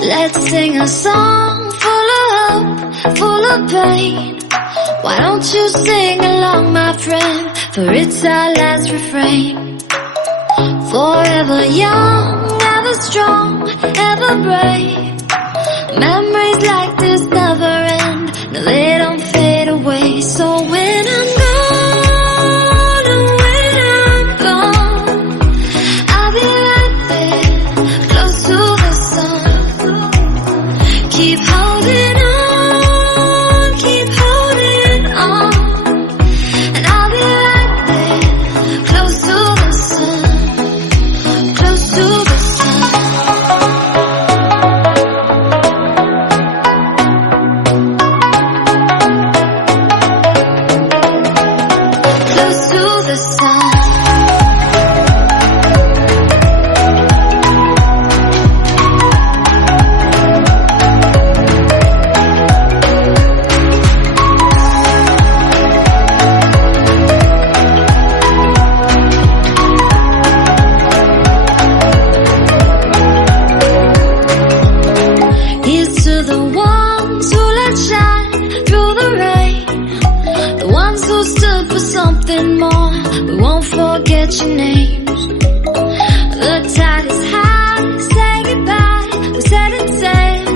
Let's sing a song full of hope, full of pain. Why don't you sing along, my friend? For it's our last refrain. Forever young, ever strong, ever brave. Memories like this never end. No, they don't fade away. So when I'm gone, oh, when I'm gone, I'll be right there, close to the sun. Keep holding on, keep holding on, and I'll be right there, close to the sun, close to the sun. Close to the sun. Here's to the ones who let shine through the rain, the ones who stood for something more. We won't forget your names. The tide is high, say goodbye, we set it sail,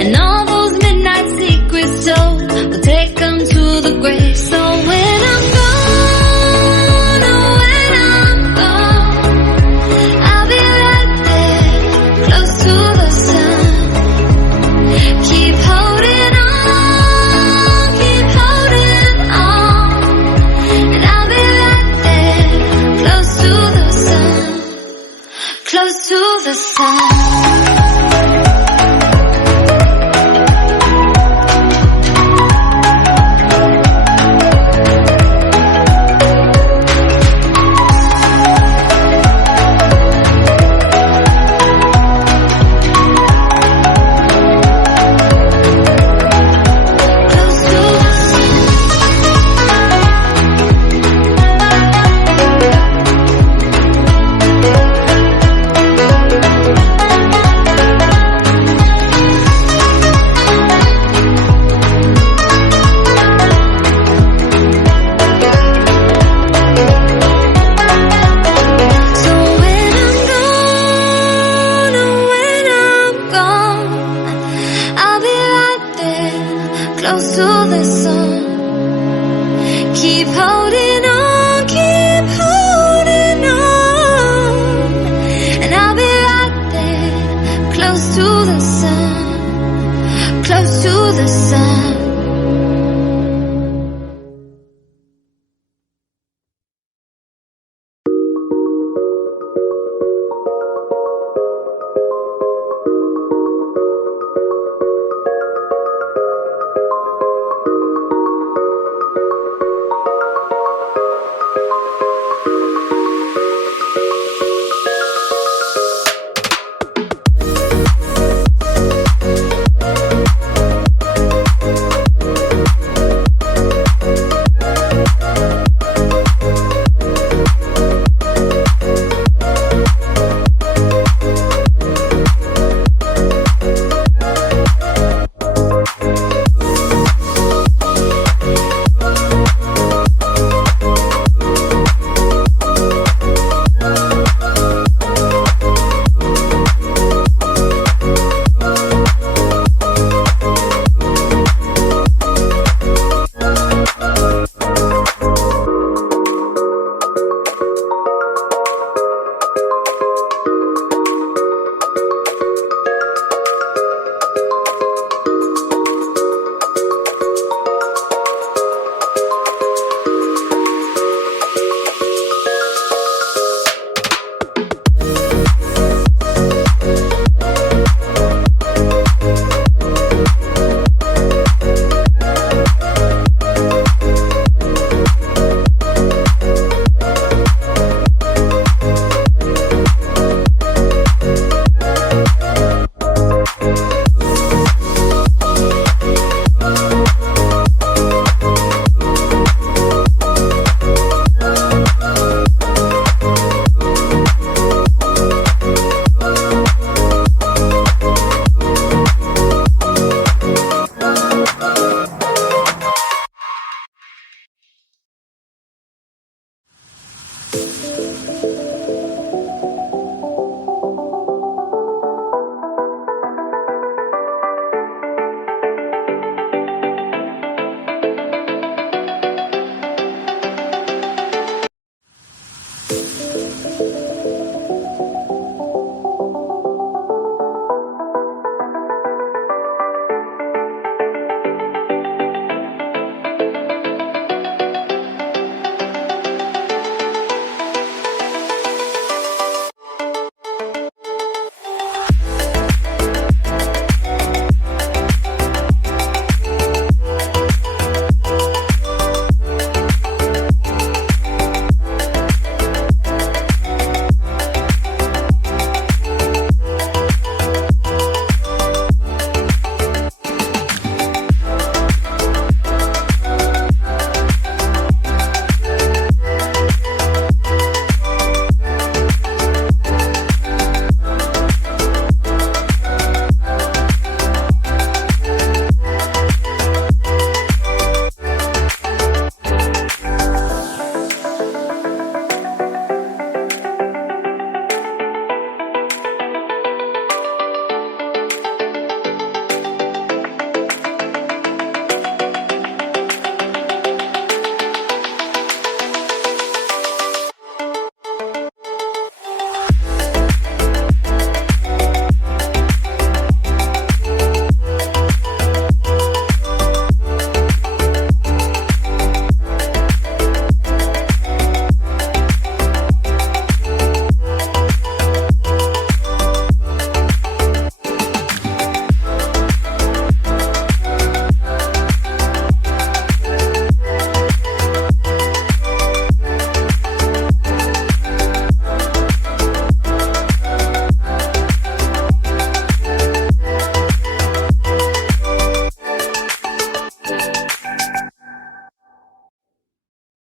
and all those midnight secrets told, we'll take them to the grave. So when I'm gone, oh, when I'm gone, I'll be right there, close to the sun. Keep holding on, keep holding on, and I'll be right there, close to the sun, close to the sun. Close to